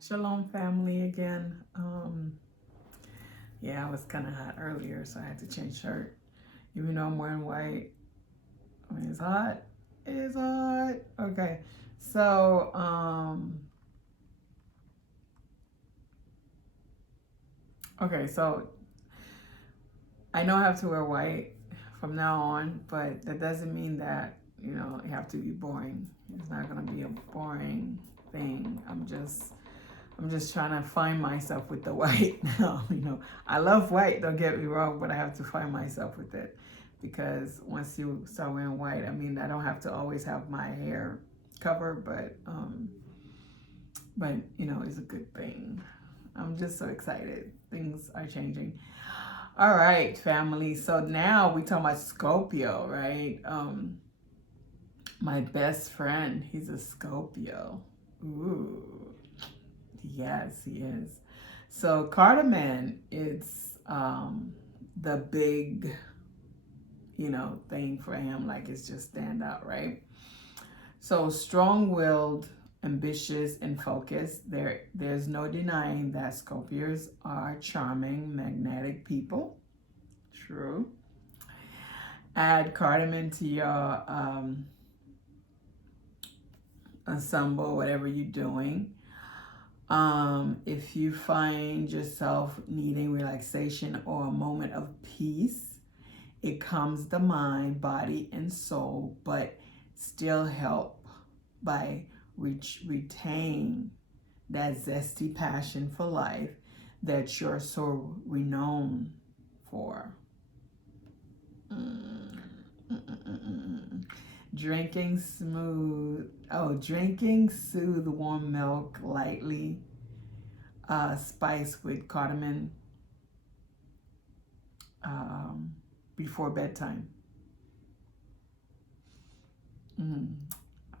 Shalom family again. Yeah, I was kind of hot earlier, so I had to change shirt. Even though I'm wearing white, I mean it's hot. It's hot. Okay, so so I know I have to wear white from now on, but that doesn't mean that you have to be boring. It's not gonna be a boring thing. I'm just trying to find myself with the white now. I love white, don't get me wrong, but I have to find myself with it because once you start wearing white, I mean, I don't have to always have my hair covered, but it's a good thing. I'm just so excited. Things are changing. All right, family. So now we talking about Scorpio, right? My best friend, he's a Scorpio. Ooh. Yes, he is. So cardamom is the big, thing for him. Like it's just stand out, right? So strong-willed, ambitious, and focused. There's no denying that Scorpios are charming, magnetic people. True. Add cardamom to your ensemble, whatever you're doing. If you find yourself needing relaxation or a moment of peace, it calms the mind, body, and soul, but still help by retain that zesty passion for life that you're so renowned for. Drinking soothe warm milk lightly, spiced with cardamom before bedtime.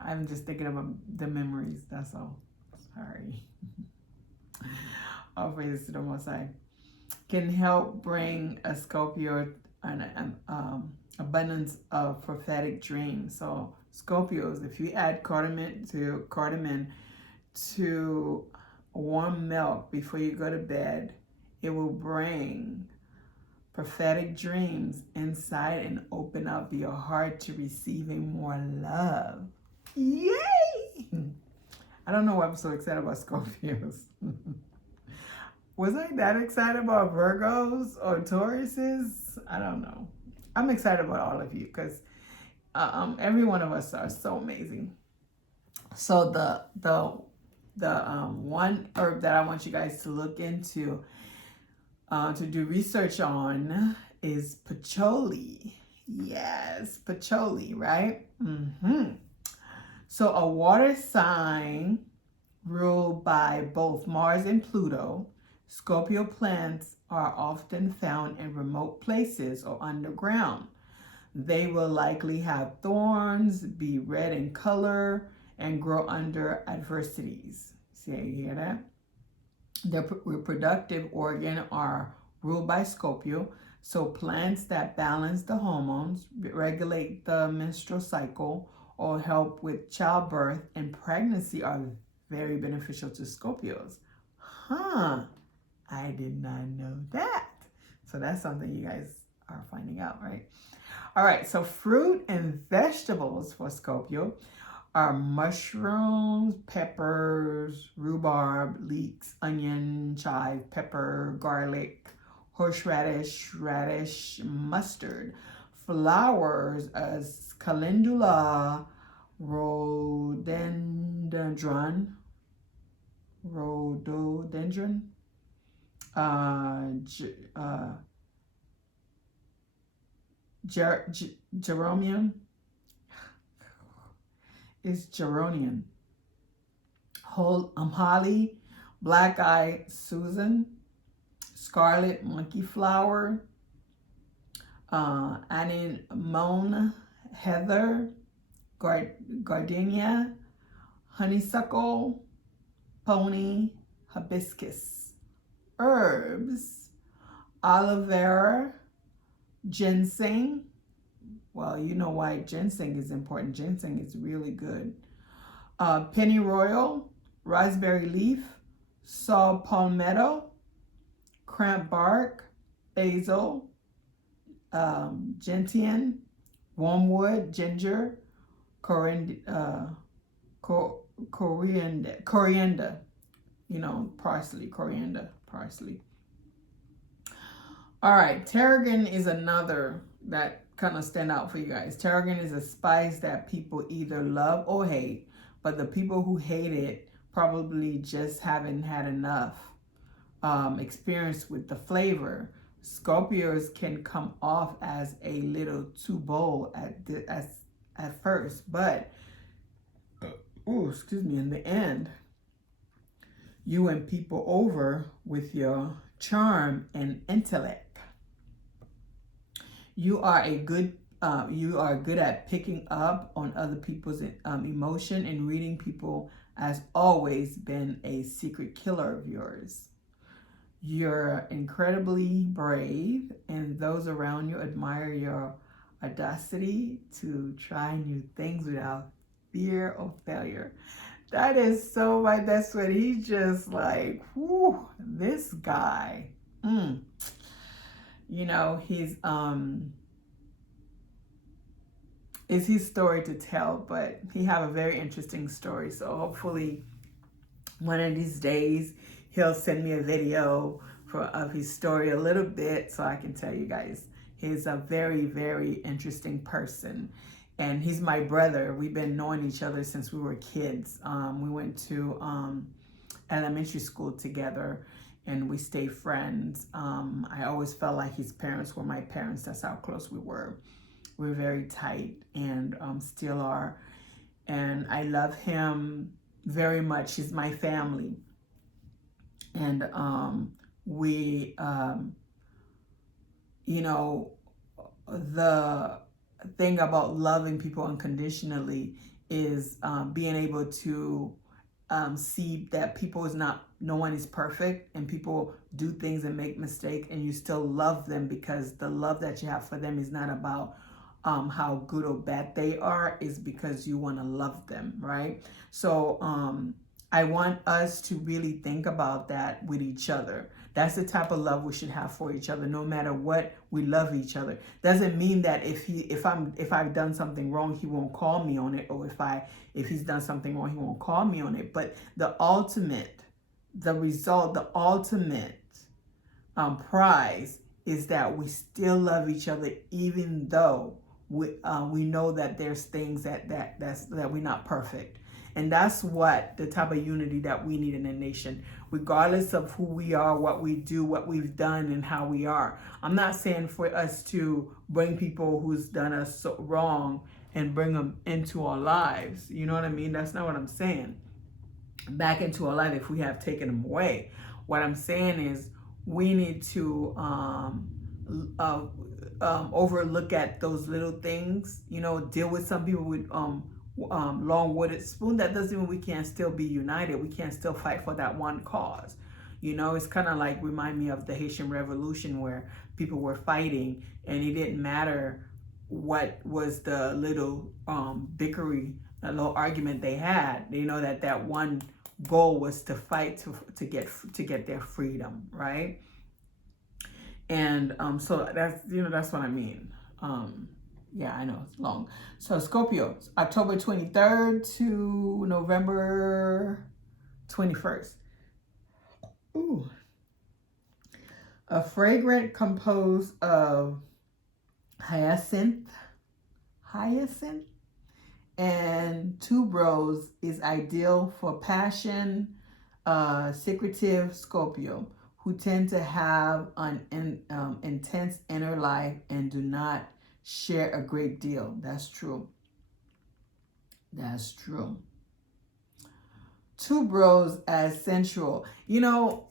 I'm just thinking about the memories, that's all. Sorry. All praises to the Most High. Can help bring a Scorpio an abundance of prophetic dreams. So Scorpios, if you add cardamom to warm milk before you go to bed, it will bring prophetic dreams inside and open up your heart to receiving more love. Yay! I don't know why I'm so excited about Scorpios. Was I that excited about Virgos or Tauruses? I don't know. I'm excited about all of you because every one of us are so amazing. So the one herb that I want you guys to look into to do research on is patchouli. Yes, patchouli, right? So a water sign ruled by both Mars and Pluto, Scorpio plants are often found in remote places or underground. They will likely have thorns, be red in color, and grow under adversities. See how you hear that? Their reproductive organ are ruled by Scorpio. So plants that balance the hormones, regulate the menstrual cycle, or help with childbirth and pregnancy are very beneficial to Scorpios. I did not know that. So that's something you guys are finding out, right? All right, so fruit and vegetables for Scorpio are mushrooms, peppers, rhubarb, leeks, onion, chive, pepper, garlic, horseradish, radish, mustard. Flowers as calendula, rhododendron, geranium is geranium. Holly, black-eyed Susan, scarlet monkey flower, anemone, heather, gardenia, honeysuckle, pony, hibiscus. Herbs, aloe vera, ginseng. Well, you know why ginseng is important. Ginseng is really good. Pennyroyal, raspberry leaf, saw palmetto, cramp bark, basil, gentian, wormwood, ginger, coriander, you know, parsley, coriander, parsley. All right, tarragon is another that kind of stand out for you guys. Tarragon is a spice that people either love or hate, but the people who hate it probably just haven't had enough experience with the flavor. Scorpios can come off as a little too bold at first, but in the end, you win people over with your charm and intellect. You are good at picking up on other people's emotion, and reading people has always been a secret killer of yours. You're incredibly brave, and those around you admire your audacity to try new things without fear of failure. That is so my best friend. He's just like, whoo, this guy. You know, it's his story to tell, but he have a very interesting story. So hopefully one of these days he'll send me a video of his story a little bit so I can tell you guys. He's a very, very interesting person. And he's my brother. We've been knowing each other since we were kids. We went to elementary school together, and we stayed friends. I always felt like his parents were my parents. That's how close we were. We're very tight, and still are. And I love him very much. He's my family. And we, you know, the thing about loving people unconditionally is being able to see that no one is perfect, and people do things and make mistakes, and you still love them, because the love that you have for them is not about how good or bad they are, is because you want to love them, right? So I want us to really think about that with each other. That's the type of love we should have for each other. No matter what, we love each other. Doesn't mean that if I've done something wrong, he won't call me on it, or if he's done something wrong, he won't call me on it. But the ultimate prize is that we still love each other, even though we know that there's things that we're not perfect. And that's what the type of unity that we need in a nation, regardless of who we are, what we do, what we've done, and how we are. I'm not saying for us to bring people who's done us so wrong and bring them into our lives. You know what I mean? That's not what I'm saying. Back into our life if we have taken them away. What I'm saying is we need to overlook at those little things. You know, deal with some people with long wooden spoon. That doesn't mean we can't still be united. We can't still fight for that one cause. You know, it's kind of like remind me of the Haitian Revolution, where people were fighting and it didn't matter what was the little a little argument they had. They know that one goal was to fight to get their freedom, right? And so that's what I mean. Yeah, I know it's long. So Scorpio, October 23rd to November 21st. Ooh. A fragrant composed of hyacinth and tuberose is ideal for passion, secretive Scorpio, who tend to have an intense inner life and do not share a great deal. That's true. That's true. Tuberose as sensual. You know,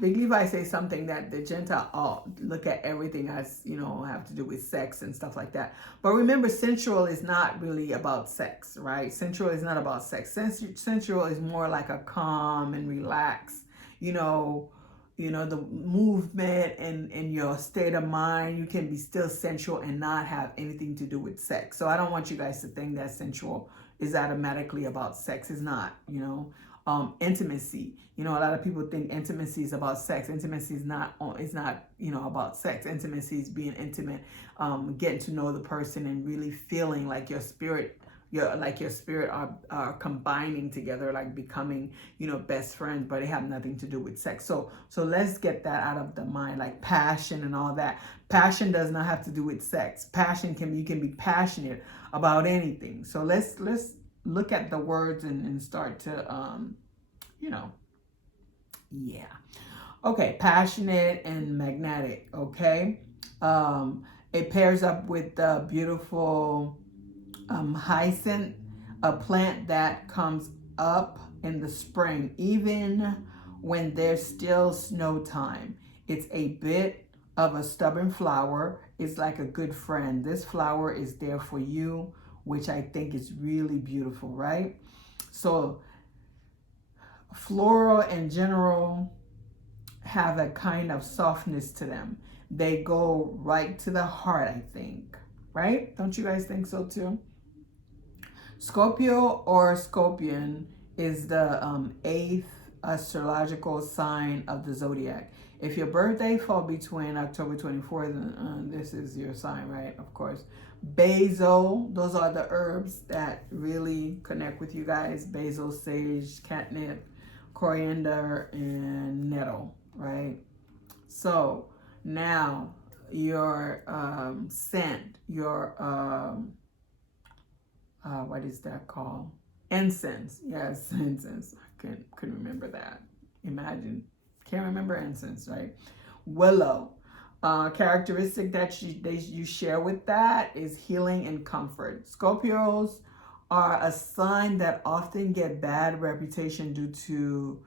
Big Levi say something that the Gentile look at everything as, you know, have to do with sex and stuff like that. But remember, sensual is not really about sex, right? Sensual is not about sex. Sensual is more like a calm and relaxed, you know, the movement and your state of mind. You can be still sensual and not have anything to do with sex. So I don't want you guys to think that sensual is automatically about sex. It's not, you know. intimacy. You know, a lot of people think intimacy is about sex. Intimacy is not, you know, about sex. Intimacy is being intimate, getting to know the person and really feeling like your spirit are combining together, like becoming, you know, best friends, but they have nothing to do with sex. So let's get that out of the mind, like passion and all that. Passion does not have to do with sex. Passion you can be passionate about anything. So let's look at the words and start to, you know, yeah. Okay, passionate and magnetic, okay? It pairs up with the beautiful hyacinth, a plant that comes up in the spring, even when there's still snow time. It's a bit of a stubborn flower. It's like a good friend. This flower is there for you, which I think is really beautiful, right? So floral in general have a kind of softness to them. They go right to the heart, I think, right? Don't you guys think so too? Scorpio or Scorpion is the 8th astrological sign of the zodiac. If your birthday fall between October 24th and this is your sign, right? Of course. Basil, those are the herbs that really connect with you guys. Basil, sage, catnip, coriander, and nettle, right? So now your scent, your what is that called? Incense. Yes, incense. I couldn't remember that. Imagine. Can't remember incense, right? Willow. Characteristic that you share with that is healing and comfort. Scorpios are a sign that often get bad reputation due to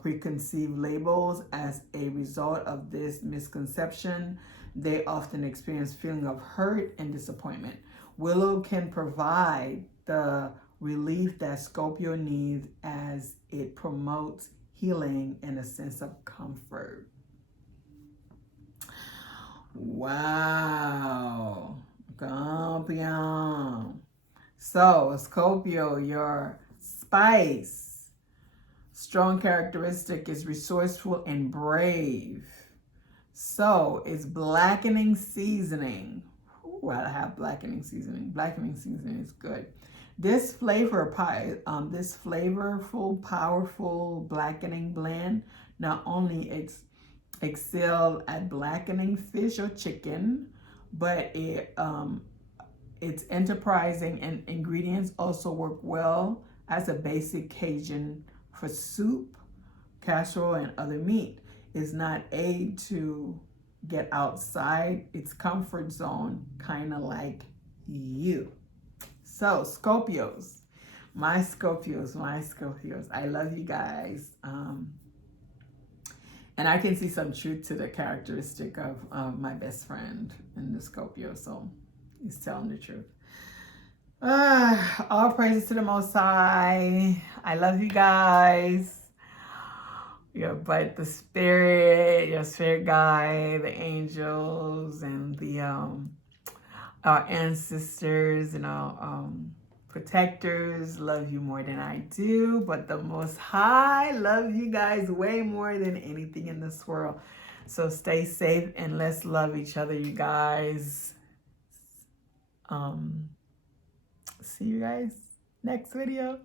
preconceived labels. As a result of this misconception, they often experience feeling of hurt and disappointment. Willow can provide the relief that Scorpio needs as it promotes healing and a sense of comfort. Wow. Scorpio. So, Scorpio, your spice. Strong characteristic is resourceful and brave. So, it's blackening seasoning. Ooh, I have blackening seasoning. Blackening seasoning is good. This flavorful, powerful blackening blend not only excel at blackening fish or chicken, but its enterprising and ingredients also work well as a basic Cajun for soup, casserole, and other meat. It's not aid to get outside its comfort zone, kind of like you. So Scorpios, my Scorpios, I love you guys. And I can see some truth to the characteristic of my best friend in the Scorpio, so he's telling the truth. All praises to the Most High. I love you guys. But the spirit, your spirit guide, the angels, and the our ancestors and our protectors love you more than I do. But the Most High love you guys way more than anything in this world. So stay safe and let's love each other, you guys. See you guys next video.